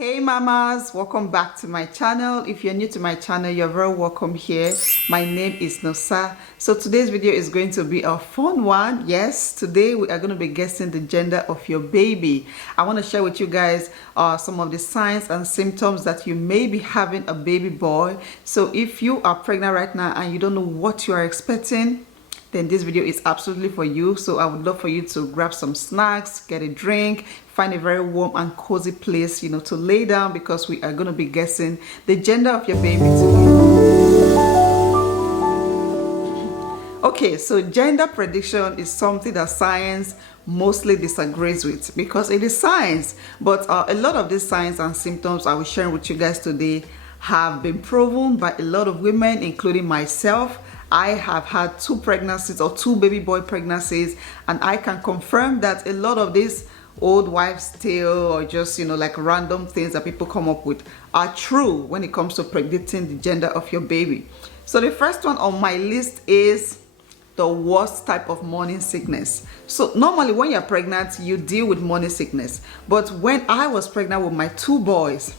Hey mamas, welcome back to my channel. If you're new to my channel, you're very welcome here. My name is Nosa. So today's video is going to be a fun one. Yes, today we are going to be guessing the gender of your baby. I want to share with you guys some of the signs and symptoms that you may be having a baby boy. So if you are pregnant right now and you don't know what you are expecting, then this video is absolutely for you. So I would love for you to grab some snacks, get a drink, find a very warm and cozy place, to lay down, because we are going to be guessing the gender of your baby today. Okay, so gender prediction is something that science mostly disagrees with because it is science. But a lot of these signs and symptoms I will share with you guys today have been proven by a lot of women, including myself. I have had 2 pregnancies or 2 baby boy pregnancies, and I can confirm that a lot of these old wives' tale or just like random things that people come up with are true when it comes to predicting the gender of your baby. So the first one on my list is the worst type of morning sickness. So normally when you're pregnant, you deal with morning sickness, but when I was pregnant with my 2 boys,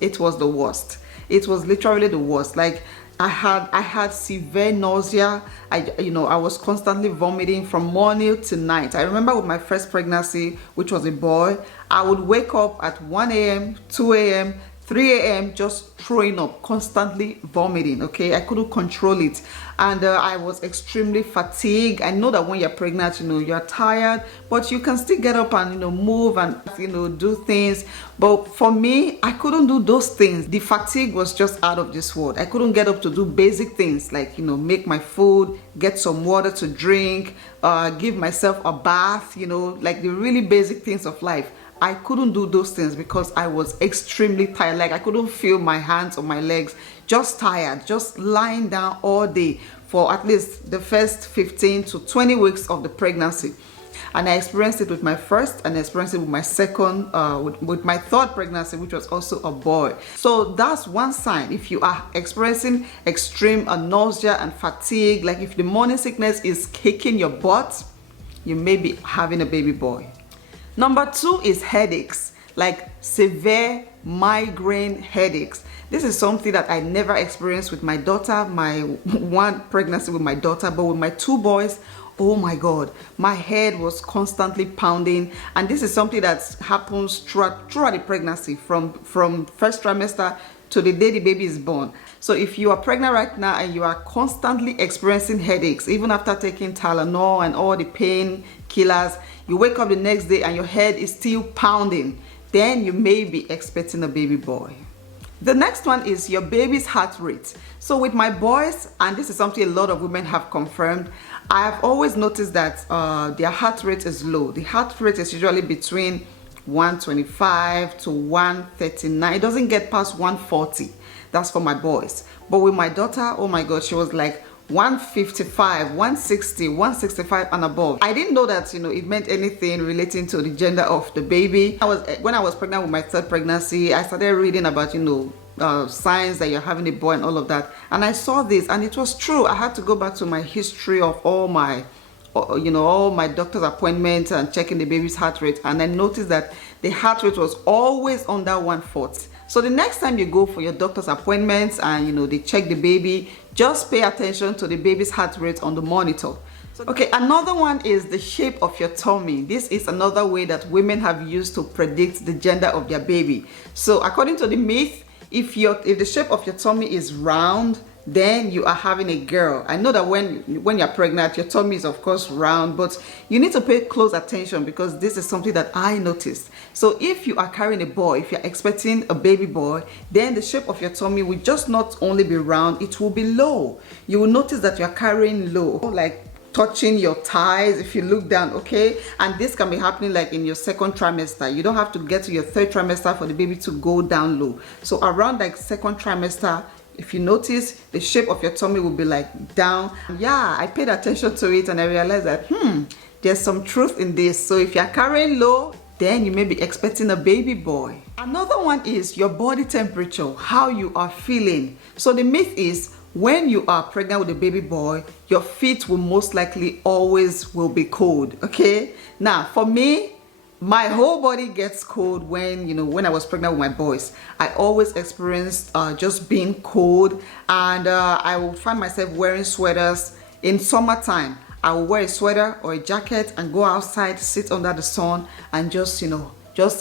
it was the worst. It was literally the worst. Like I had severe nausea. I was constantly vomiting from morning to night. I remember with my first pregnancy, which was a boy, I would wake up at 1 a.m., 2 a.m., 3 a.m. just throwing up, constantly vomiting. Okay, I couldn't control it, and I was extremely fatigued. I know that when you're pregnant, you're tired, but you can still get up and move and do things. But for me, I couldn't do those things. The fatigue was just out of this world. I couldn't get up to do basic things like make my food, get some water to drink, give myself a bath, like the really basic things of life. I couldn't do those things because I was extremely tired. Like I couldn't feel my hands or my legs, just tired, just lying down all day for at least the first 15 to 20 weeks of the pregnancy. And I experienced it with my first, and I experienced it with my second, with my 3rd pregnancy, which was also a boy. So that's one sign. If you are experiencing extreme nausea and fatigue, like if the morning sickness is kicking your butt, you may be having a baby boy. Number 2 is headaches, like severe migraine headaches. This is something that I never experienced with my daughter, my 1 pregnancy with my daughter, but with my 2 boys, oh my God, my head was constantly pounding. And this is something that happens throughout the pregnancy, from first trimester to the day the baby is born. So if you are pregnant right now and you are constantly experiencing headaches, even after taking Tylenol and all the pain killers, you wake up the next day and your head is still pounding, then you may be expecting a baby boy. The next one is your baby's heart rate. So with my boys, and this is something a lot of women have confirmed, I have always noticed that their heart rate is low. The heart rate is usually between 125 to 139. It doesn't get past 140. That's for my boys. But with my daughter, oh my God, she was like 155, 160, 165 and above. I didn't know that it meant anything relating to the gender of the baby. When I was pregnant with my 3rd pregnancy, I started reading about signs that you're having a boy and all of that, and I saw this and it was true. I had to go back to my history of all my doctor's appointments and checking the baby's heart rate, and I noticed that the heart rate was always under 140. So the next time you go for your doctor's appointments and they check the baby, just pay attention to the baby's heart rate on the monitor. Okay, another one is the shape of your tummy. This is another way that women have used to predict the gender of their baby. So according to the myth, if the shape of your tummy is round, then you are having a girl. I know that when you're pregnant, your tummy is of course round, but you need to pay close attention because this is something that I noticed. So if you are carrying a boy, if you're expecting a baby boy, then the shape of your tummy will just not only be round, it will be low. You will notice that you're carrying low, like touching your thighs if you look down. Okay, and this can be happening like in your 2nd trimester. You don't have to get to your 3rd trimester for the baby to go down low. So around like 2nd trimester, if you notice, the shape of your tummy will be like down. Yeah, I paid attention to it and I realized that there's some truth in this. So if you're carrying low, then you may be expecting a baby boy. Another one is your body temperature, how you are feeling. So the myth is when you are pregnant with a baby boy, your feet will most likely always will be cold. Okay, now for me, My whole body gets cold when, when I was pregnant with my boys. I always experienced just being cold, and I will find myself wearing sweaters. In summertime, I will wear a sweater or a jacket and go outside, sit under the sun, and just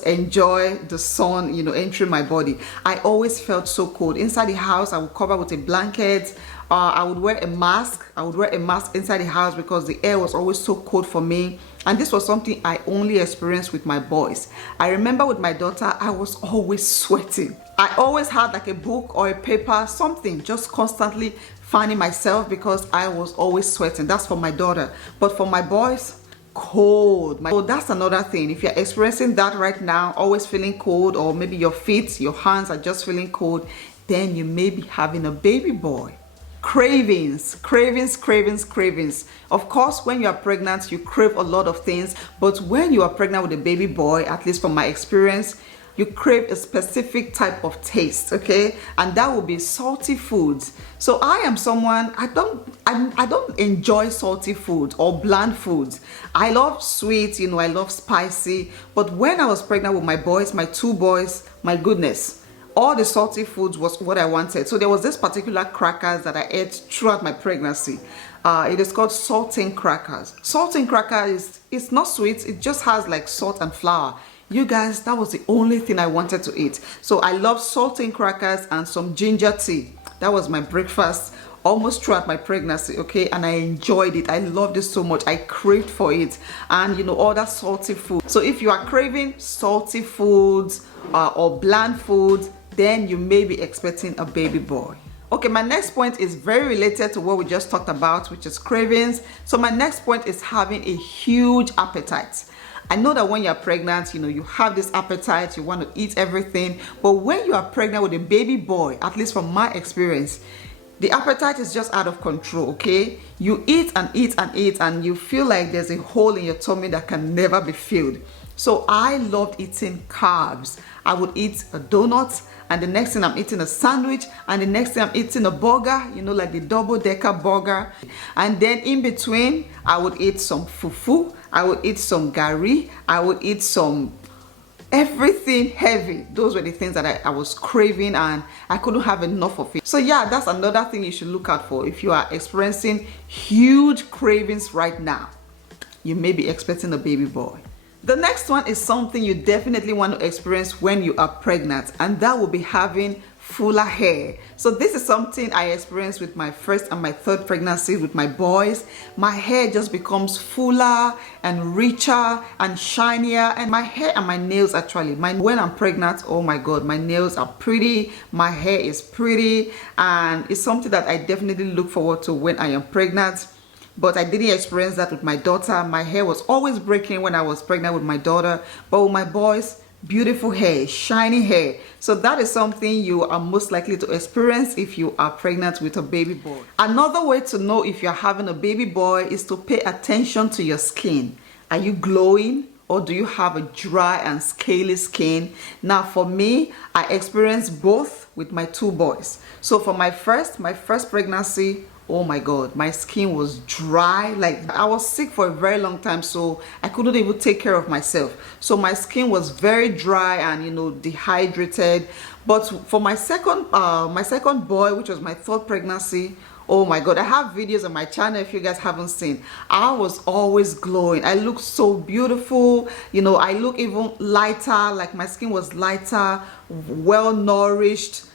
enjoy the sun, entering my body. I always felt so cold. Inside the house, I would cover with a blanket. I would wear a mask. I would wear a mask inside the house because the air was always so cold for me. And this was something I only experienced with my boys. I remember with my daughter, I was always sweating. I always had like a book or a paper, something, just constantly fanning myself because I was always sweating. That's for my daughter. But for my boys, cold. So that's another thing. If you're experiencing that right now, always feeling cold, or maybe your feet, your hands are just feeling cold, then you may be having a baby boy. Cravings, cravings, cravings, cravings. Of course, when you are pregnant, you crave a lot of things, but when you are pregnant with a baby boy, at least from my experience, you crave a specific type of taste, okay? And that will be salty foods. So I am someone, I don't enjoy salty food or bland foods. I love sweet, I love spicy. But when I was pregnant with my boys, my two boys, my goodness, all the salty foods was what I wanted. So there was this particular crackers that I ate throughout my pregnancy. It is called saltine crackers. Saltine cracker it's not sweet. It just has like salt and flour. You guys, that was the only thing I wanted to eat. So I love saltine crackers and some ginger tea. That was my breakfast almost throughout my pregnancy, okay? And I enjoyed it. I loved it so much. I craved for it. And all that salty food. So if you are craving salty foods or bland foods, then you may be expecting a baby boy. Okay, my next point is very related to what we just talked about, which is cravings. So my next point is having a huge appetite. I know that when you're pregnant, you have this appetite, you want to eat everything. But when you are pregnant with a baby boy, at least from my experience, the appetite is just out of control, okay? You eat and eat and eat, and you feel like there's a hole in your tummy that can never be filled. So I loved eating carbs. I would eat a donut, and the next thing I'm eating a sandwich, and the next thing I'm eating a burger, like the double-decker burger. And then in between, I would eat some fufu, I would eat some gari, I would eat some everything heavy. Those were the things that I was craving, and I couldn't have enough of it. So yeah, that's another thing you should look out for. If you are experiencing huge cravings right now, you may be expecting a baby boy. The next one is something you definitely want to experience when you are pregnant, and that will be having fuller hair. So this is something I experienced with my first and my third pregnancy with my boys. My hair just becomes fuller and richer and shinier, and my hair and my nails actually. When I'm pregnant, oh my God, my nails are pretty, my hair is pretty, and it's something that I definitely look forward to when I am pregnant. But I didn't experience that with my daughter. My hair was always breaking when I was pregnant with my daughter. But with my boys, beautiful hair, shiny hair. So that is something you are most likely to experience if you are pregnant with a baby boy. Another way to know if you're having a baby boy is to pay attention to your skin. Are you glowing? Or do you have a dry and scaly skin? Now for me, I experienced both with my two boys. So for my first pregnancy, oh my God, my skin was dry. Like I was sick for a very long time, so I couldn't even take care of myself. So my skin was very dry and dehydrated. But for my second boy, which was my third pregnancy, oh my God, I have videos on my channel if you guys haven't seen. I was always glowing. I looked so beautiful. I look even lighter, like my skin was lighter, well nourished.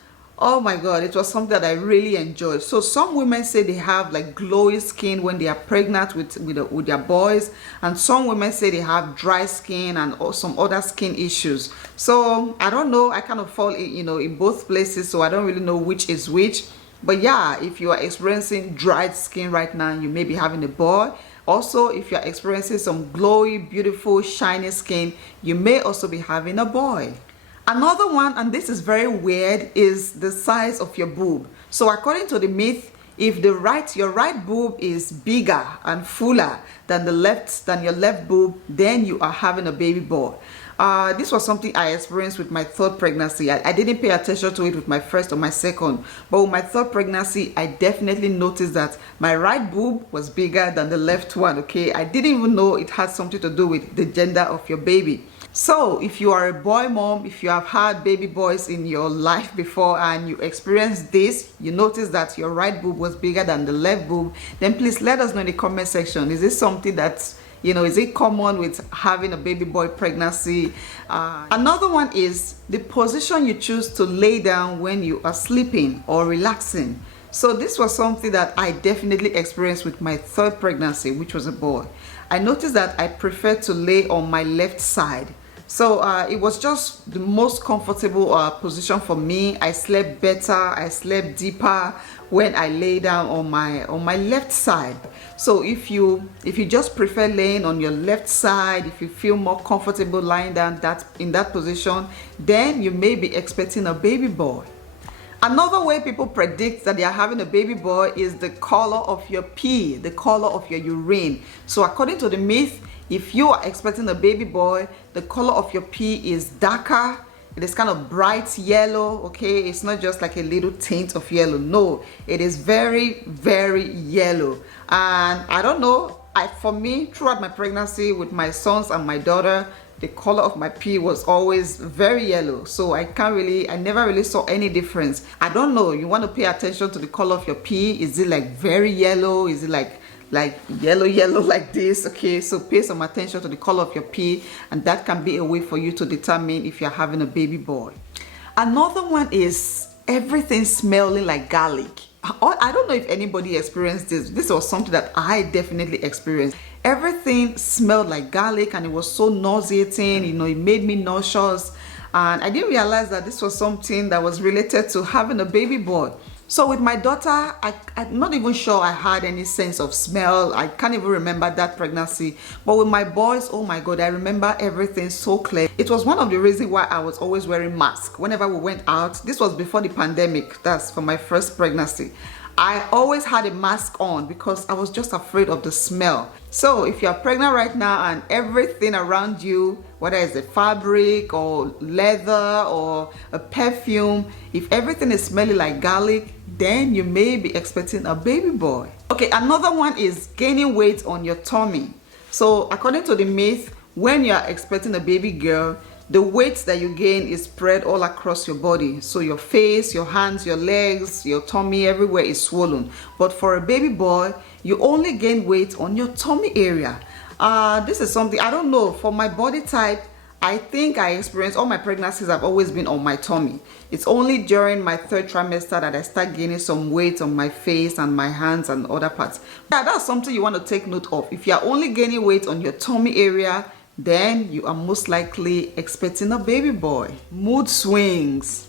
Oh my God, it was something that I really enjoyed. So some women say they have like glowy skin when they are pregnant with their boys, and some women say they have dry skin and some other skin issues. So I don't know, I kind of fall in both places, so I don't really know which is which. But yeah, if you are experiencing dried skin right now, you may be having a boy. Also, if you are experiencing some glowy, beautiful, shiny skin, you may also be having a boy. Another one, and this is very weird, is the size of your boob. So according to the myth, if your right boob is bigger and fuller than your left boob, then you are having a baby boy. This was something I experienced with my third pregnancy. I didn't pay attention to it with my first or my second, but with my third pregnancy, I definitely noticed that my right boob was bigger than the left one, okay? I didn't even know it had something to do with the gender of your baby. So if you are a boy mom, if you have had baby boys in your life before and you experienced this, you notice that your right boob was bigger than the left boob, then please let us know in the comment section. Is this something that's, is it common with having a baby boy pregnancy? Another one is the position you choose to lay down when you are sleeping or relaxing. So this was something that I definitely experienced with my third pregnancy, which was a boy. I noticed that I prefer to lay on my left side. So it was just the most comfortable position for me. I slept better, I slept deeper when I lay down on my left side. So if you just prefer laying on your left side, if you feel more comfortable lying down in that position, then you may be expecting a baby boy. Another way people predict that they are having a baby boy is the color of your pee, the color of your urine. So according to the myth, if you are expecting a baby boy, the color of your pee is darker. It is kind of bright yellow, okay? It's not just like a little tint of yellow. No, it is very, very yellow. And I don't know, for me, throughout my pregnancy with my sons and my daughter, the color of my pee was always very yellow. So I never really saw any difference. I don't know, you want to pay attention to the color of your pee. Is it like very yellow? Is it like yellow like this? Okay, so pay some attention to the color of your pee, and that can be a way for you to determine if you're having a baby boy. Another one is everything smelling like garlic. I don't know if anybody experienced this. This was something that I definitely experienced. Everything smelled like garlic and it was so nauseating, it made me nauseous, and I didn't realize that this was something that was related to having a baby boy. So with my daughter, I'm not even sure I had any sense of smell. I can't even remember that pregnancy. But with my boys, oh my God, I remember everything so clear. It was one of the reasons why I was always wearing masks whenever we went out. This was before the pandemic. That's for my first pregnancy. I always had a mask on because I was just afraid of the smell. So if you're pregnant right now and everything around you, whether it's a fabric or leather or a perfume, if everything is smelling like garlic, then you may be expecting a baby boy. Okay, another one is gaining weight on your tummy. So according to the myth, when you are expecting a baby girl, the weight that you gain is spread all across your body. So your face, your hands, your legs, your tummy, everywhere is swollen. But for a baby boy, you only gain weight on your tummy area. This is something, I don't know, for my body type, I think I experienced all my pregnancies have always been on my tummy. It's only during my third trimester that I start gaining some weight on my face and my hands and other parts. Yeah, that's something you want to take note of. If you are only gaining weight on your tummy area, then you are most likely expecting a baby boy. Mood swings.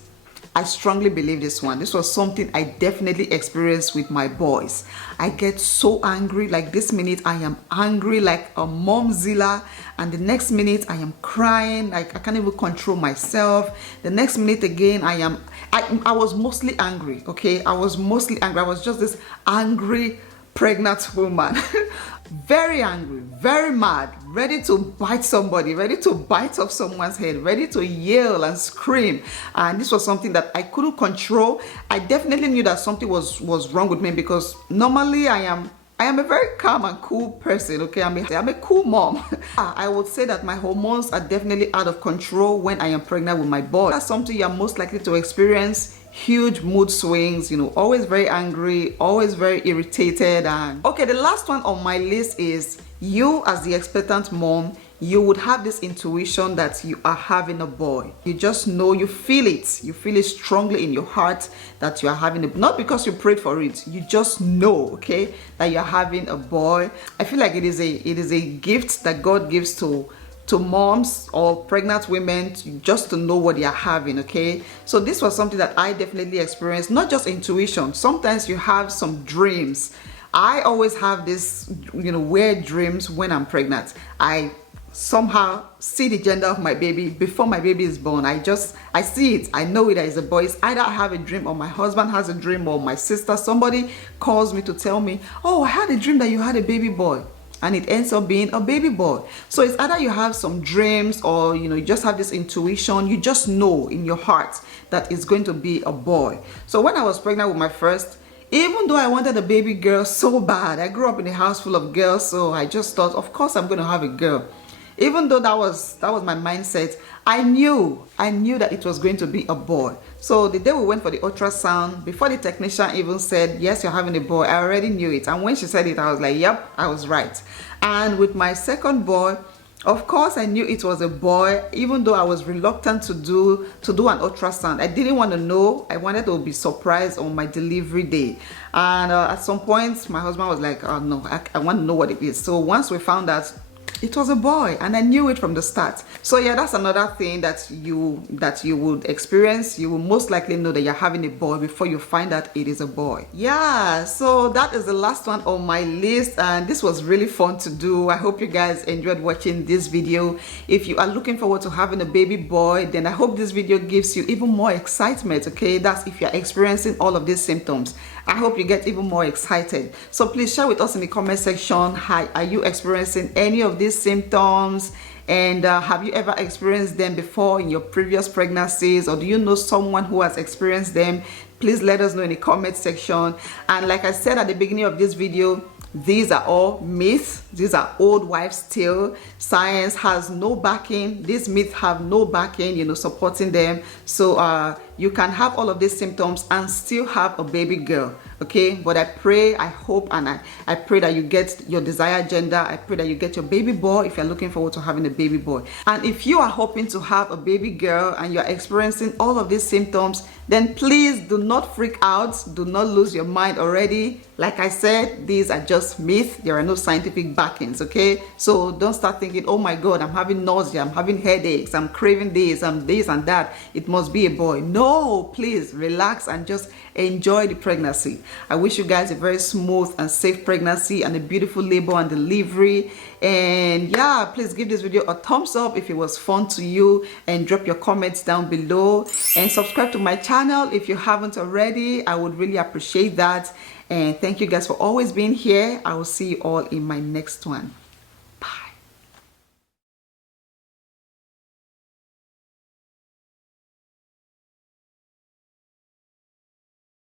I strongly believe this one. This was something I definitely experienced with my boys. I get so angry. Like this minute I am angry like a momzilla, and the next minute I am crying. Like I can't even control myself. The next minute again I was mostly angry. Okay, I was mostly angry. I was just this angry pregnant woman. Very angry, very mad, ready to bite somebody, ready to bite off someone's head, ready to yell and scream. And this was something that I couldn't control. I definitely knew that something was wrong with me, because normally I am a very calm and cool person. Okay, I'm a cool mom. I would say that my hormones are definitely out of control when I am pregnant with my boy. That's something you're most likely to experience. Huge mood swings, always very angry, always very irritated. And okay, the last one on my list is you as the expectant mom, you would have this intuition that you are having a boy. You just know, you feel it strongly in your heart that you are having it, not because you prayed for it, you just know, okay, that you're having a boy. I feel like it is a gift that God gives to moms or pregnant women, just to know what they are having. Okay, so this was something that I definitely experienced. Not just intuition, sometimes you have some dreams. I always have this weird dreams when I'm pregnant. I somehow see the gender of my baby before my baby is born. I see it, I know it is a boy. It's either I have a dream or my husband has a dream or my sister, somebody calls me to tell me, oh, I had a dream that you had a baby boy, and it ends up being a baby boy. So it's either you have some dreams or you just have this intuition. You just know in your heart that it's going to be a boy. So when I was pregnant with my first, even though I wanted a baby girl so bad, I grew up in a house full of girls, so I just thought, of course I'm going to have a girl. even though that was my mindset, I knew that it was going to be a boy. So the day we went for the ultrasound, before the technician even said, yes, you're having a boy, I already knew it. And when she said it, I was like, yep, I was right. And with my second boy, of course, I knew it was a boy, even though I was reluctant to do an ultrasound. I didn't want to know. I wanted to be surprised on my delivery day. And at some point, my husband was like, oh no, I want to know what it is. So once we found out, it was a boy, and I knew it from the start. So yeah, that's another thing that you would experience. You will most likely know that you're having a boy before you find out it is a boy. Yeah, so that is the last one on my list, and this was really fun to do. I hope you guys enjoyed watching this video. If you are looking forward to having a baby boy, then I hope this video gives you even more excitement. Okay, that's if you're experiencing all of these symptoms. I hope you get even more excited. So please share with us in the comment section, hi, are you experiencing any of these symptoms? And have you ever experienced them before in your previous pregnancies, or do you know someone who has experienced them? Please let us know in the comment section. And like I said at the beginning of this video, these are all myths. These are old wives' tale. Science has no backing. These myths have no backing, you know, supporting them. So you can have all of these symptoms and still have a baby girl. Okay, but I pray, I hope, and I pray that you get your desired gender. I pray that you get your baby boy if you're looking forward to having a baby boy. And if you are hoping to have a baby girl and you're experiencing all of these symptoms, then please do not freak out. Do not lose your mind already. Like I said, these are just myths. There are no scientific backings, okay? So don't start thinking, oh my God, I'm having nausea, I'm having headaches, I'm craving this, I'm this and that. It must be a boy. No, please relax and just enjoy the pregnancy. I wish you guys a very smooth and safe pregnancy and a beautiful labor and delivery. And yeah, please give this video a thumbs up if it was fun to you, and drop your comments down below, and subscribe to my channel if you haven't already. I would really appreciate that. And thank you guys for always being here. I will see you all in my next one.